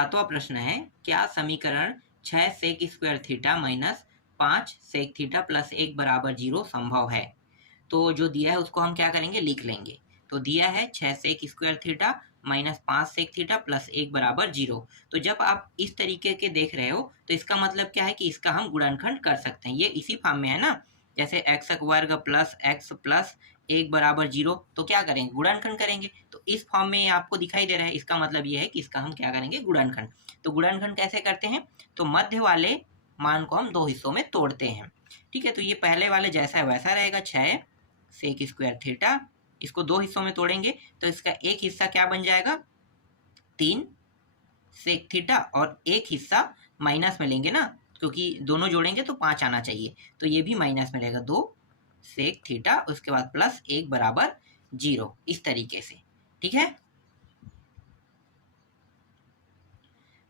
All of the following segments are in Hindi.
सातवां प्रश्न है, क्या समीकरण 6 sec square theta minus 5 sec theta plus 1 बराबर 0 संभव है? तो जो दिया है उसको हम क्या करेंगे, लिख लेंगे। तो दिया है 6 sec square theta minus 5 sec theta plus 1 बराबर 0। तो जब आप इस तरीके के देख रहे हो तो इसका मतलब क्या है कि इसका हम गुणनखंड कर सकते हैं। ये इसी फॉर्म में है ना, जैसे एक्स वर्ग प्लस एक्स प्लस 1 बराबर 0, तो क्या करेंगे, गुणनखंड करेंगे। तो इस फॉर्म में आपको दिखाई दे रहा है, इसका मतलब ये है कि इसका हम क्या करेंगे, गुणनखंड। तो गुणनखंड कैसे करते हैं, तो मध्य वाले मान को हम दो हिस्सों में तोड़ते हैं। ठीक है, तो ये पहले वाले जैसा है वैसा रहेगा, 6 सेक स्क्वायर थीटा, इसको दो हिस्सों में तोड़ेंगे तो इसका एक हिस्सा क्या बन जाएगा, 3 सेक थीटा, और एक हिस्सा माइनस में लेंगे ना, क्योंकि दोनों जोड़ेंगे तो 5 आना चाहिए, तो ये भी माइनस में रहेगा, 2 सेक थीटा, उसके बाद प्लस 1 बराबर 0, इस तरीके से। ठीक है,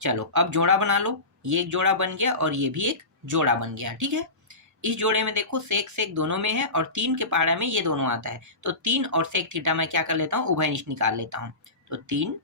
चलो अब जोड़ा बना लो। ये एक जोड़ा बन गया और ये भी एक जोड़ा बन गया। ठीक है, इस जोड़े में देखो सेक सेक दोनों में है और 3 के पारा में ये दोनों आता है, तो 3 और सेक थीटा मैं क्या कर लेता हूँ, उभयनिष्ठ निकाल लेता हूँ। तो 3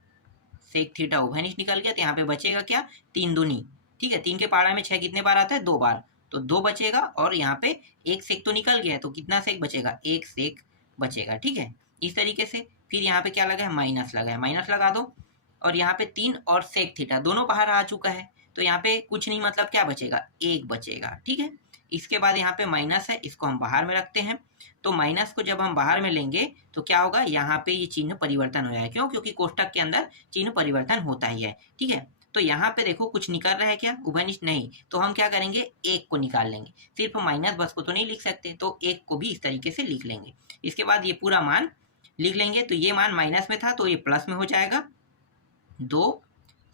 सेक थीटा उभयनिष्ठ निकल गया, तो यहाँ पे बचेगा क्या, 3 दूनी। ठीक है, 3 के पारा में 6 कितने बार आता है, 2 बार, तो 2 बचेगा, और यहाँ पे एक सेक तो निकल गया है, तो कितना सेक बचेगा, एक सेक बचेगा। ठीक है, इस तरीके से। फिर यहाँ पे क्या लगा है, माइनस लगा है, माइनस लगा दो, और यहाँ पे 3 और सेक थीटा दोनों बाहर आ चुका है, तो यहाँ पे कुछ नहीं, मतलब क्या बचेगा, 1 बचेगा। ठीक है, इसके बाद यहाँ पे माइनस है, इसको हम बाहर में रखते हैं। तो माइनस को जब हम बाहर में लेंगे तो क्या होगा, यहाँ पे ये चिन्ह परिवर्तन हो जाएगा। क्यों, क्योंकि कोष्टक के अंदर चिन्ह परिवर्तन होता ही है। ठीक है, तो यहाँ पे देखो कुछ निकल रहा है क्या, उभयनिष्ठ नहीं, तो हम क्या करेंगे, एक को निकाल लेंगे। सिर्फ माइनस बस को तो नहीं लिख सकते, तो एक को भी इस तरीके से लिख लेंगे। इसके बाद ये पूरा मान लिख लेंगे, तो ये मान माइनस में था तो ये प्लस में हो जाएगा, 2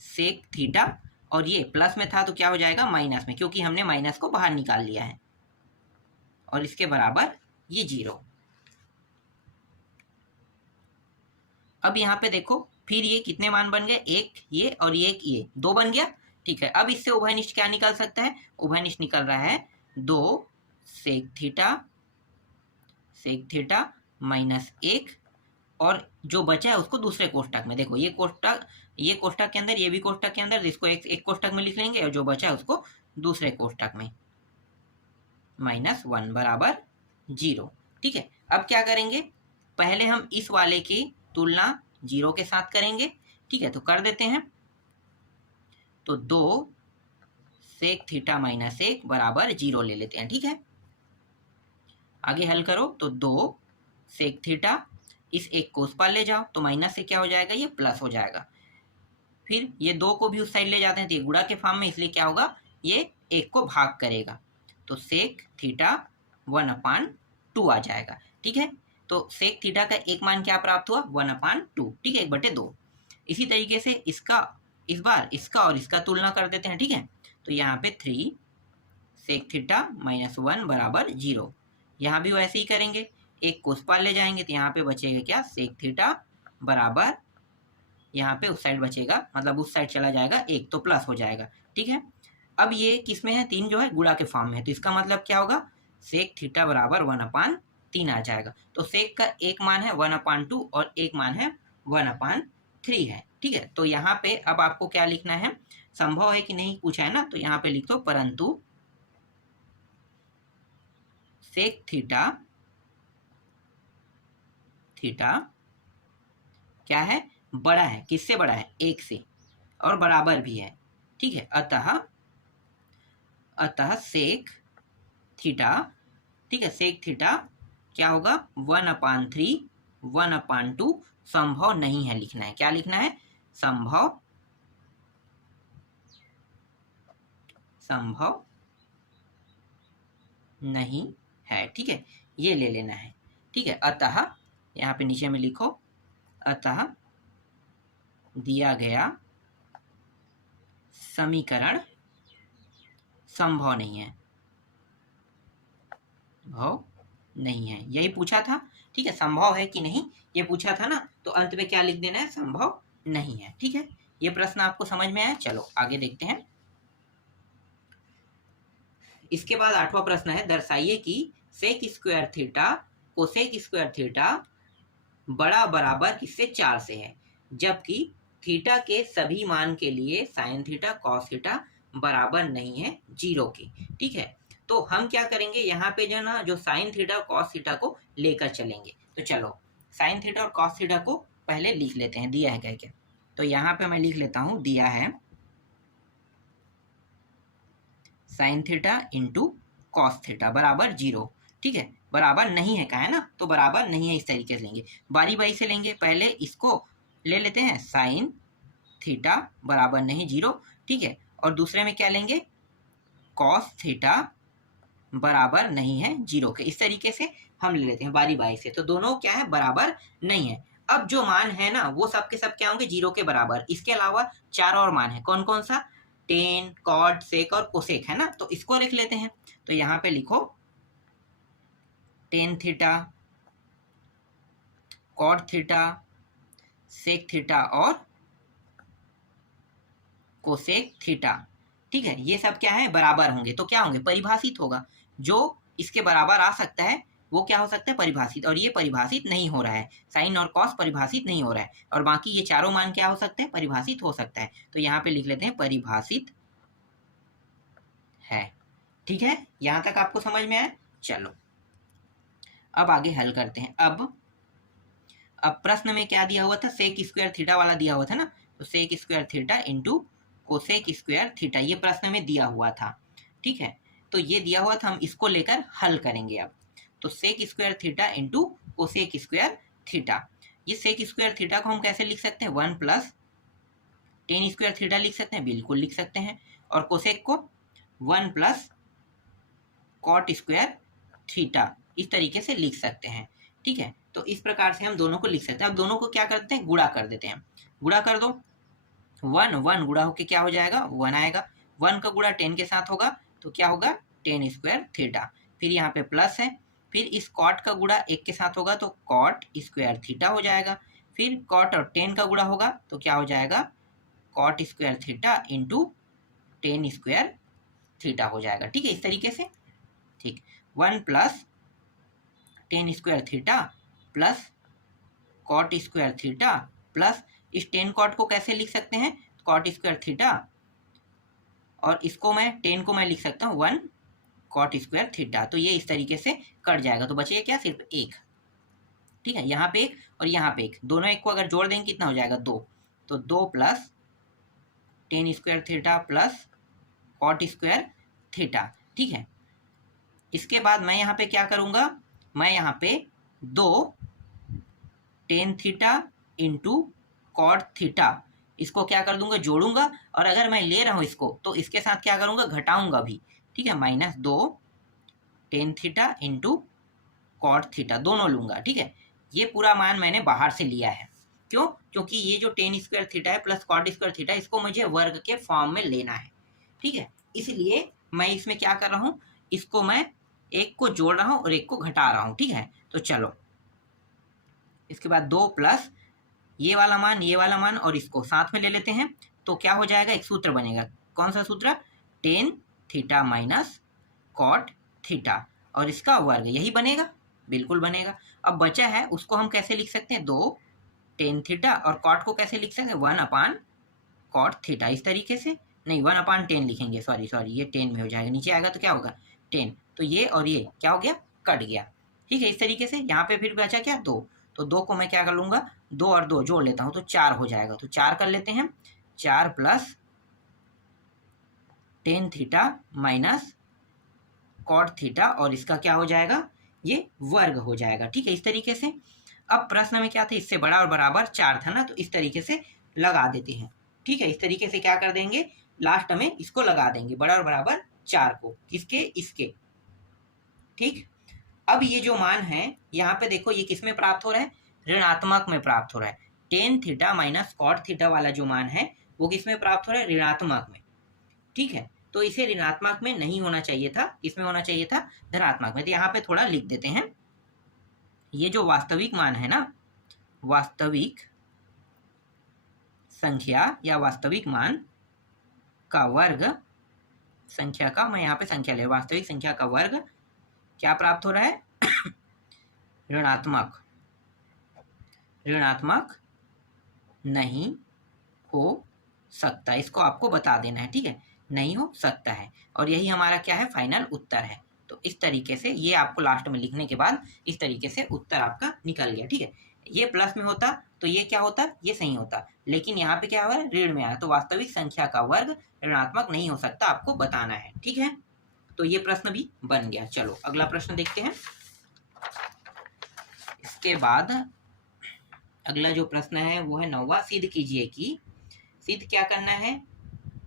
सेक थीटा, और ये प्लस में था तो क्या हो जाएगा, माइनस में, क्योंकि हमने माइनस को बाहर निकाल लिया है, और इसके बराबर ये 0। अब यहाँ पे देखो फिर ये कितने मान बन गए, एक ये और ये 2 बन गया। ठीक है, अब इससे उभयनिष्ठ क्या निकल सकता है, उभयनिष्ठ निकल रहा है 2 सेक थीटा माइनस 1, और जो बचा है उसको दूसरे कोष्टक में, देखो ये कोष्टक के अंदर, ये भी कोष्टक के अंदर, इसको एक कोष्टक में लिख लेंगे, और जो बचा है उसको दूसरे कोष्टक में, -1 बराबर 0। ठीक है, अब क्या करेंगे, पहले हम इस वाले की तुलना 0 के साथ करेंगे। ठीक है, तो कर देते हैं। तो 2 सेक थीटा माइनस 1 बराबर 0 ले लेते हैं। ठीक है, आगे हल करो, तो 2 सेक थीटा, इस एक को उस पार ले जाओ, तो माइनस से क्या हो जाएगा, ये प्लस हो जाएगा। फिर ये 2 को भी उस साइड ले जाते हैं, तो ये गुणा के फॉर्म में, इसलिए क्या होगा, ये 1 को भाग करेगा, तो सेक थीटा 1/2 आ जाएगा। ठीक है, तो सेक थीटा का एक मान क्या प्राप्त हुआ, 1/2। ठीक है, 1/2। इसी तरीके से इस बार इसका और इसका तुलना कर देते हैं। ठीक है, तो यहाँ पे 3 सेक थीटा -1 बराबर 0। यहाँ भी वैसे ही करेंगे, एक को उस पार ले जाएंगे, तो यहाँ पे बचेगा क्या, सेक थीटा बराबर, यहाँ पे उस साइड बचेगा, मतलब उस साइड चला जाएगा 1, तो प्लस हो जाएगा। ठीक है, अब ये किस में है, 3 जो है गुणा के फॉर्म में है, तो इसका मतलब क्या होगा, सेक थीटा बराबर 1/3 आ जाएगा। तो सेक का एक मान है 1/2 और एक मान है 1/3 है। ठीक है, तो यहाँ पे अब आपको क्या लिखना है, संभव है कि नहीं पूछा है ना, तो यहाँ पे लिख दो, परंतु सेक थीटा क्या है, बड़ा है, किससे बड़ा है, 1 से, और बराबर भी है। ठीक है, अतः सेक थीटा, ठीक है, सेक थीटा क्या होगा, 1/3 1/2 संभव नहीं है, लिखना है। क्या लिखना है, संभव नहीं है। ठीक है, ये ले लेना है। ठीक है, अतः यहाँ पे नीचे में लिखो, अतः दिया गया समीकरण संभव नहीं है, यही पूछा था। ठीक है, संभव है कि नहीं ये पूछा था ना, तो अंत में क्या लिख देना है, संभव नहीं है। ठीक है, ये प्रश्न आपको समझ में आया। चलो आगे देखते हैं। इसके बाद 8वां प्रश्न है, दर्शाइए कि sec square theta cosec square theta बड़ा बराबर किससे, 4 से है, जबकि थीटा के सभी मान के लिए साइन थीटा कॉस थीटा बराबर नहीं है 0 के। ठीक है, तो हम क्या करेंगे, यहाँ पे जो ना जो साइन थीटा और कॉस थीटा को लेकर चलेंगे। तो चलो साइन थीटा और कॉस थीटा को पहले लिख लेते हैं, दिया है क्या क्या। तो यहाँ पे मैं लिख लेता हूँ, दिया है sine theta into cos theta बराबर 0। ठीक है, बराबर नहीं है कहा है ना, तो बराबर नहीं है इस तरीके से लेंगे, बारी बारी से लेंगे। पहले इसको ले लेते हैं साइन थीटा बराबर नहीं 0। ठीक है, और दूसरे में क्या लेंगे, कॉस थीटा बराबर नहीं है 0 के। इस तरीके से हम ले लेते हैं बारी बारी से। तो दोनों क्या है, बराबर नहीं है। अब जो मान है ना वो सब के सब क्या होंगे, 0 के बराबर। इसके अलावा 4 और मान है, कौन कौन सा, टेन, कॉट, सेक और कोसेक है ना। तो इसको लिख लेते हैं। तो यहाँ पे लिखो tan theta, cot theta, sec theta और कोसेक थीटा। ठीक है, ये सब क्या है, बराबर होंगे। तो क्या होंगे, परिभाषित होगा। जो इसके बराबर आ सकता है वो क्या हो सकता है, परिभाषित। और ये परिभाषित नहीं हो रहा है, साइन और कॉस परिभाषित नहीं हो रहा है। और बाकी ये चारों मान क्या हो सकते हैं, परिभाषित हो सकता है। तो यहाँ पे लिख लेते हैं परिभाषित है। ठीक है, यहाँ तक आपको समझ में आया। चलो अब आगे हल करते हैं। अब प्रश्न में क्या दिया हुआ था, सेक स्क्वायर थीटा वाला दिया हुआ था ना। तो sec square theta into cosec square theta, ये प्रश्न में दिया हुआ था। ठीक है, तो ये दिया हुआ था, हम इसको लेकर हल करेंगे अब। तो sec square theta into cosec square theta. ये सेक स्क्वायर थीटा को हम कैसे लिख सकते हैं, 1 प्लस टेन स्क्वायर थीटा लिख सकते हैं, बिल्कुल लिख सकते हैं। और कोसेक को 1 प्लस कॉट स्क्वायर थीटा, इस तरीके से लिख सकते हैं। ठीक है, तो इस प्रकार से हम दोनों को लिख सकते हैं। अब दोनों को क्या करते हैं, गुणा कर देते हैं। गुणा कर दो, 1 गुणा होके क्या हो जाएगा, 1 आएगा। 1 का गुणा 10 के साथ होगा तो क्या होगा, टेन स्क्वायर थीटा। फिर यहाँ पे प्लस है, फिर इस कॉट का गुणा 1 के साथ होगा तो कॉट स्क्वायर थीटा हो जाएगा। फिर कॉट और 10 का गुणा होगा तो क्या हो जाएगा, cot square theta into tan square theta हो जाएगा। ठीक है, इस तरीके से। ठीक, 1 plus tan square theta plus cot square theta plus इस टेन कॉट को कैसे लिख सकते हैं, कॉट स्क्वायर थीटा, और इसको मैं 10 को मैं लिख सकता हूँ 1 कॉट स्क्वायर थीटा। तो ये इस तरीके से कट जाएगा, तो बचेगा क्या, सिर्फ 1। ठीक है, यहाँ पे 1 और यहाँ पे 1, दोनों 1 को अगर जोड़ देंगे कितना हो जाएगा, 2। तो 2 plus tan square theta plus cot square theta. ठीक है, इसके बाद मैं यहाँ पे क्या करूँगा, मैं यहाँ पे 2 tan theta into cot theta, इसको क्या कर दूंगा, जोड़ूंगा। और अगर मैं ले रहा हूँ इसको तो इसके साथ क्या करूंगा, घटाऊंगा भी। ठीक है, -2 tan theta into cot theta, दोनों लूंगा। ठीक है, ये पूरा मान मैंने बाहर से लिया है। क्यों, क्योंकि ये जो टेन स्क्वायर थीटा है प्लस कॉट स्क्वायर थीटा, इसको मुझे वर्ग के फॉर्म में लेना है। ठीक है, इसलिए मैं इसमें क्या कर रहा हूँ, इसको मैं एक को जोड़ रहा हूँ और एक को घटा रहा हूँ। ठीक है, तो चलो इसके बाद 2 प्लस ये वाला मान और इसको साथ में ले लेते हैं। तो क्या हो जाएगा, एक सूत्र बनेगा। कौन सा सूत्र, tan theta minus cot theta और इसका वर्ग, यही बनेगा, बिल्कुल बनेगा। अब बचा है उसको हम कैसे लिख सकते हैं, 2 टेन थीटा, और कॉट को कैसे लिख सकते हैं, 1 अपान कॉट थीटा। इस तरीके से नहीं, 1 अपान 10 लिखेंगे, सॉरी ये 10 में हो जाएगा, नीचे आएगा तो क्या होगा 10। तो ये और ये क्या हो गया, कट गया। ठीक है, इस तरीके से यहाँ पे फिर बचा क्या, 2। तो 2 को मैं क्या कर लूँगा, 2 और 2 जोड़ लेता हूँ तो 4 हो जाएगा। तो 4 कर लेते हैं, 4 plus tan theta minus cot theta और इसका क्या हो जाएगा, ये वर्ग हो जाएगा। ठीक है, इस तरीके से। अब प्रश्न में क्या था, इससे बड़ा और बराबर 4 था ना, तो इस तरीके से लगा देते हैं। ठीक है, इस तरीके से क्या कर देंगे, लास्ट में इसको लगा देंगे, बड़ा और बराबर 4 को, किसके, इसके। ठीक, अब ये जो मान है यहाँ पे देखो, ये किस में प्राप्त हो रहा है, ऋणात्मक में प्राप्त हो रहा है। Tan theta minus cot theta वाला जो मान है वो किस में प्राप्त हो रहा है, ऋणात्मक में। ठीक है, तो इसे ऋणात्मक में नहीं होना चाहिए था, इसमें होना चाहिए था धनात्मक में। तो यहाँ पे थोड़ा लिख देते हैं, ये जो वास्तविक मान है ना, वास्तविक संख्या या वास्तविक मान का वर्ग, संख्या का, मैं यहाँ पे संख्या ले, वास्तविक संख्या का वर्ग क्या प्राप्त हो रहा है, ऋणात्मक नहीं हो सकता है, इसको आपको बता देना है, ठीक है, नहीं हो सकता है। और यही हमारा क्या है, फाइनल उत्तर है। तो इस तरीके से ये आपको लास्ट में लिखने के बाद इस तरीके से उत्तर आपका निकल गया, ठीक है। ये प्लस में होता तो ये क्या होता, ये सही होता, लेकिन यहाँ पे क्या हुआ, ऋण में आया, तो वास्तविक संख्या का वर्ग ऋणात्मक नहीं हो सकता, आपको बताना है, ठीक है। तो ये प्रश्न भी बन गया। चलो अगला प्रश्न देखते हैं। इसके बाद अगला जो प्रश्न है वो है 9वां। सिद्ध कीजिए कि, सिद्ध क्या करना है,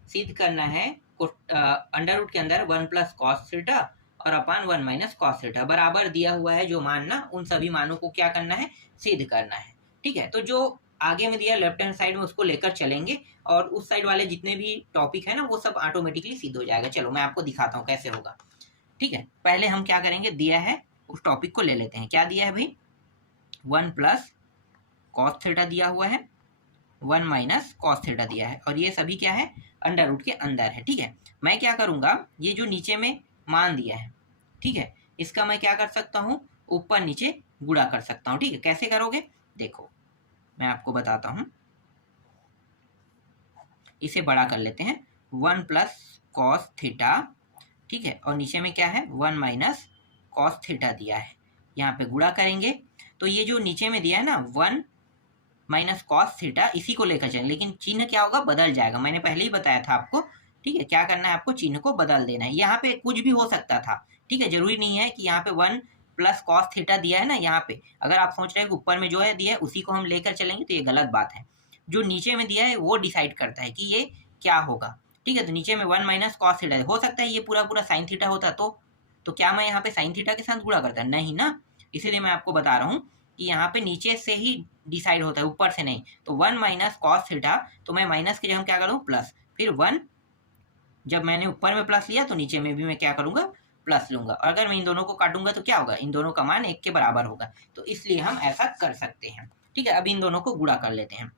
सिद्ध करना है अंडर रूट के अंदर 1 प्लस कॉस थीटा और अपान 1 माइनस कॉस थीटा बराबर दिया हुआ है जो मान ना, उन सभी मानों को क्या करना है, सिद्ध करना है, ठीक है। तो जो आगे में दिया लेफ्ट हैंड साइड में उसको लेकर चलेंगे और उस साइड वाले जितने भी टॉपिक है ना वो सब ऑटोमेटिकली सिद्ध हो जाएगा। चलो मैं आपको दिखाता हूँ कैसे होगा, ठीक है। पहले हम क्या करेंगे, दिया है उस टॉपिक को ले लेते हैं। क्या दिया है भाई, 1 प्लस कॉस थीटा दिया हुआ है, 1 माइनस कॉस थीटा दिया है, और ये सभी क्या है, अंडर रूट के अंदर है, ठीक है। मैं क्या करूंगा, ये जो नीचे में मान दिया है, ठीक है, इसका मैं क्या कर सकता हूँ, ऊपर नीचे गुणा कर सकता हूँ, ठीक है। कैसे करोगे, देखो मैं आपको बताता हूँ। इसे बड़ा कर लेते हैं, 1 प्लस कॉस थीटा, ठीक है, और नीचे में क्या है, 1 माइनस कॉस थीटा दिया है। यहाँ पे गुणा करेंगे तो ये जो नीचे में दिया है ना 1 माइनस कॉस थीटा, इसी को लेकर चलेंगे, लेकिन चिन्ह क्या होगा, बदल जाएगा। मैंने पहले ही बताया था आपको, ठीक है। क्या करना है, आपको चिन्ह को बदल देना है। यहाँ पे कुछ भी हो सकता था, ठीक है, जरूरी नहीं है कि यहाँ पे 1 प्लस कॉस थीटा दिया है ना, यहाँ पे अगर आप सोच रहे हैं कि ऊपर में जो है दिया है उसी को हम लेकर चलेंगे तो ये गलत बात है। जो नीचे में दिया है वो डिसाइड करता है कि ये क्या होगा, ठीक है। तो नीचे में 1 माइनस कॉस थीटा, हो सकता है ये पूरा पूरा साइन थीटा होता तो क्या मैं यहाँ पे साइन थीटा के साथ गुणा करता, नहीं ना। इसीलिए मैं आपको बता रहा हूँ कि यहाँ पे नीचे से ही डिसाइड होता है, ऊपर से नहीं। तो 1 माइनस कॉस थीटा, तो मैं माइनस की जगह क्या करूँ, प्लस, फिर 1, जब मैंने ऊपर में प्लस लिया तो नीचे में भी मैं क्या करूँगा, प्लस लूंगा। और अगर मैं इन दोनों को काटूंगा तो क्या होगा, इन दोनों का मान 1 के बराबर होगा। तो इसलिए हम ऐसा कर सकते हैं, ठीक है। अब इन दोनों को गुणा कर लेते हैं।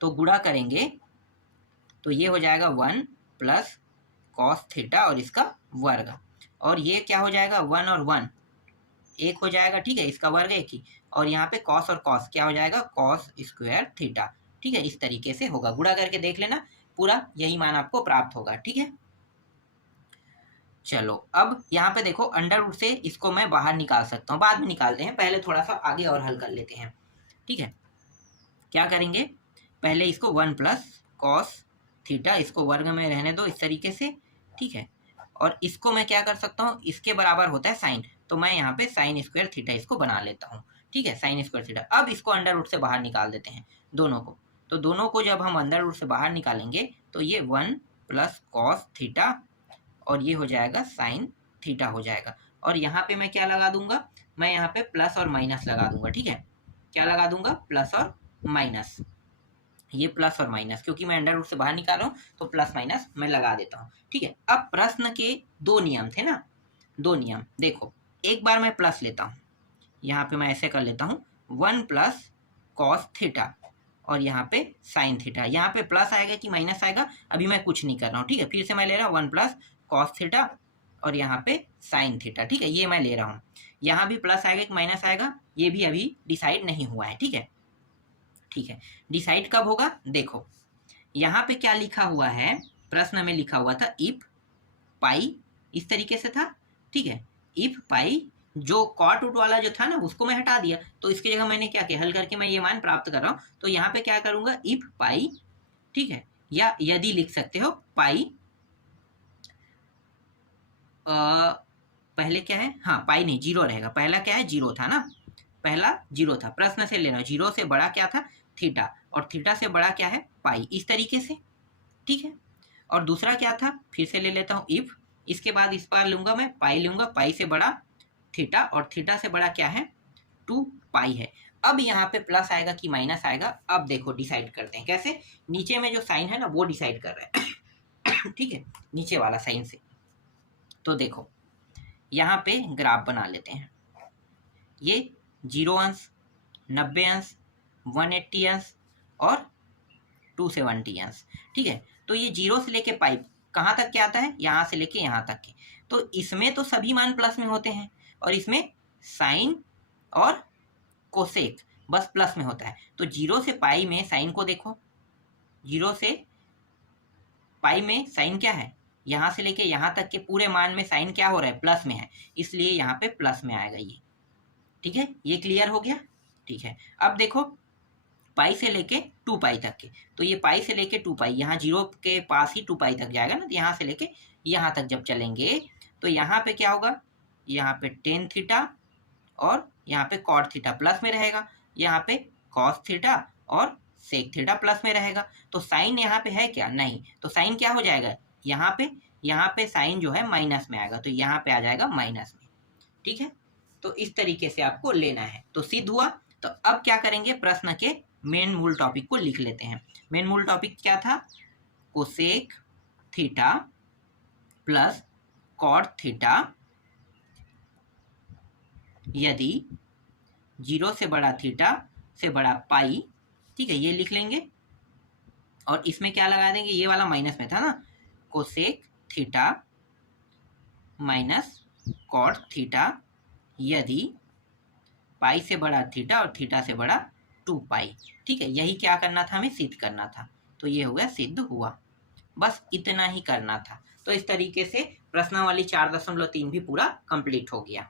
तो गुणा करेंगे तो ये हो जाएगा 1 प्लस कॉस थीटा और इसका वर्ग, और ये क्या हो जाएगा, 1 और 1 एक हो जाएगा, ठीक है, इसका वर्ग एक ही। और यहाँ पे कॉस और कॉस क्या हो जाएगा, कॉस स्क्वायर थीटा, ठीक है। इस तरीके से होगा, गुणा करके देख लेना, पूरा यही मान आपको प्राप्त होगा, ठीक है। चलो अब यहाँ पे देखो, अंडर रूट से इसको मैं बाहर निकाल सकता हूँ, बाद में निकालते हैं, पहले थोड़ा सा आगे और हल कर लेते हैं, ठीक है। क्या करेंगे, पहले इसको 1 प्लस कॉस थीटा, इसको वर्ग में रहने दो इस तरीके से, ठीक है। और इसको मैं क्या कर सकता हूँ, इसके बराबर होता है साइन, तो मैं यहाँ पे साइन स्क्वायर थीटा इसको बना लेता हूँ, ठीक है, साइन स्क्वायर थीटा। अब इसको अंडर रूट से बाहर निकाल देते हैं दोनों को। तो दोनों को जब हम अंडर रूट से बाहर निकालेंगे तो ये 1 प्लस कॉस थीटा और ये हो जाएगा साइन थीटा हो जाएगा। और यहाँ पे मैं क्या लगा दूंगा, मैं यहाँ पे प्लस और माइनस लगा दूंगा, ठीक है। क्या लगा दूंगा, प्लस और माइनस, ये प्लस और माइनस, क्योंकि मैं अंडर रूट से बाहर निकाल रहा हूँ तो प्लस माइनस मैं लगा देता हूँ, ठीक है। अब प्रश्न के 2 नियम थे ना, 2 नियम देखो, एक बार मैं प्लस लेता हूँ, यहाँ पे मैं ऐसे कर लेता हूँ 1 प्लस कॉस थीटा और यहाँ पे साइन थीटा। यहाँ पे प्लस आएगा कि माइनस आएगा अभी मैं कुछ नहीं कर रहा हूँ, ठीक है। फिर से मैं ले रहा हूँ 1 प्लस कॉस थीटा और यहाँ पे साइन थीटा, ठीक है, ये मैं ले रहा हूँ। यहाँ भी प्लस आएगा कि माइनस आएगा ये भी अभी डिसाइड नहीं हुआ है, ठीक है, ठीक है। डिसाइड कब होगा, देखो यहाँ पे क्या लिखा हुआ है, प्रश्न में लिखा हुआ था इफ पाई, इस तरीके से था, ठीक है। इफ पाई, जो कॉट रूट वाला जो था ना उसको मैं हटा दिया, तो इसकी जगह मैंने क्या किया, हल करके मैं ये मान प्राप्त कर रहा हूँ। तो यहाँ पे क्या करूंगा, इफ पाई, ठीक है, या यदि लिख सकते हो पाई, पहले क्या है, हाँ पाई नहीं, 0 रहेगा, पहला क्या है, 0 था ना, पहला 0 था, प्रश्न से लेना, 0 से बड़ा क्या था, थीटा, और थीटा से बड़ा क्या है, पाई, इस तरीके से, ठीक है। और दूसरा क्या था, फिर से ले लेता हूँ इफ, इसके बाद इस बार लूंगा मैं पाई लूंगा, पाई से बड़ा थीटा और थीटा से बड़ा क्या है, 2 पाई है। अब यहाँ पे प्लस आएगा कि माइनस आएगा, अब देखो डिसाइड करते हैं कैसे, नीचे में जो साइन है ना वो डिसाइड कर रहा है ठीक है, नीचे वाला साइन से। तो देखो यहाँ पे ग्राफ बना लेते हैं, ये 0 अंश, 90 अंश, 180 अंश और 270 अंश, ठीक है। तो ये 0 से लेके पाई कहाँ तक के आता है, यहाँ से लेके यहाँ तक के, तो इसमें तो सभी मान प्लस में होते हैं और इसमें साइन और कोसेक बस प्लस में होता है। तो 0 से पाई में साइन को देखो, जीरो से पाई में साइन क्या है, यहाँ से लेके यहाँ तक के पूरे मान में साइन क्या हो रहा है, प्लस में है, इसलिए यहाँ पे प्लस में आएगा ये। ठीक है, ये क्लियर हो गया। ठीक है, अब देखो पाई से लेके 2 पाई तक के, तो ये पाई से लेके 2 पाई, यहाँ जीरो के पास ही 2 पाई तक जाएगा ना, तो यहाँ से लेके यहाँ तक जब चलेंगे तो यहाँ पे क्या होगा, यहाँ पे टेन थीटा और यहाँ पे कॉट थीटा प्लस में रहेगा, यहाँ पे कॉस थीटा और सेक थीटा प्लस में रहेगा। तो साइन यहाँ पे है क्या, नहीं, तो साइन क्या हो जाएगा, यहाँ पे साइन जो है माइनस में आएगा, तो यहाँ पे आ जाएगा माइनस में। ठीक है, तो इस तरीके से आपको लेना है। तो सिद्ध हुआ। तो अब क्या करेंगे, प्रश्न के मेन मूल टॉपिक को लिख लेते हैं। मेन मूल टॉपिक क्या था, cosec theta plus cot theta यदि 0 से बड़ा थीटा से बड़ा पाई। ठीक है, ये लिख लेंगे और इसमें क्या लगा देंगे, ये वाला माइनस में था ना, cosec theta minus cot theta यदि पाई से बड़ा थीटा और थीटा से बड़ा 2 पाई। ठीक है, यही क्या करना था, हमें सिद्ध करना था। तो ये हो गया, सिद्ध हुआ। बस इतना ही करना था। तो इस तरीके से प्रश्नावली 4.3 भी पूरा कंप्लीट हो गया।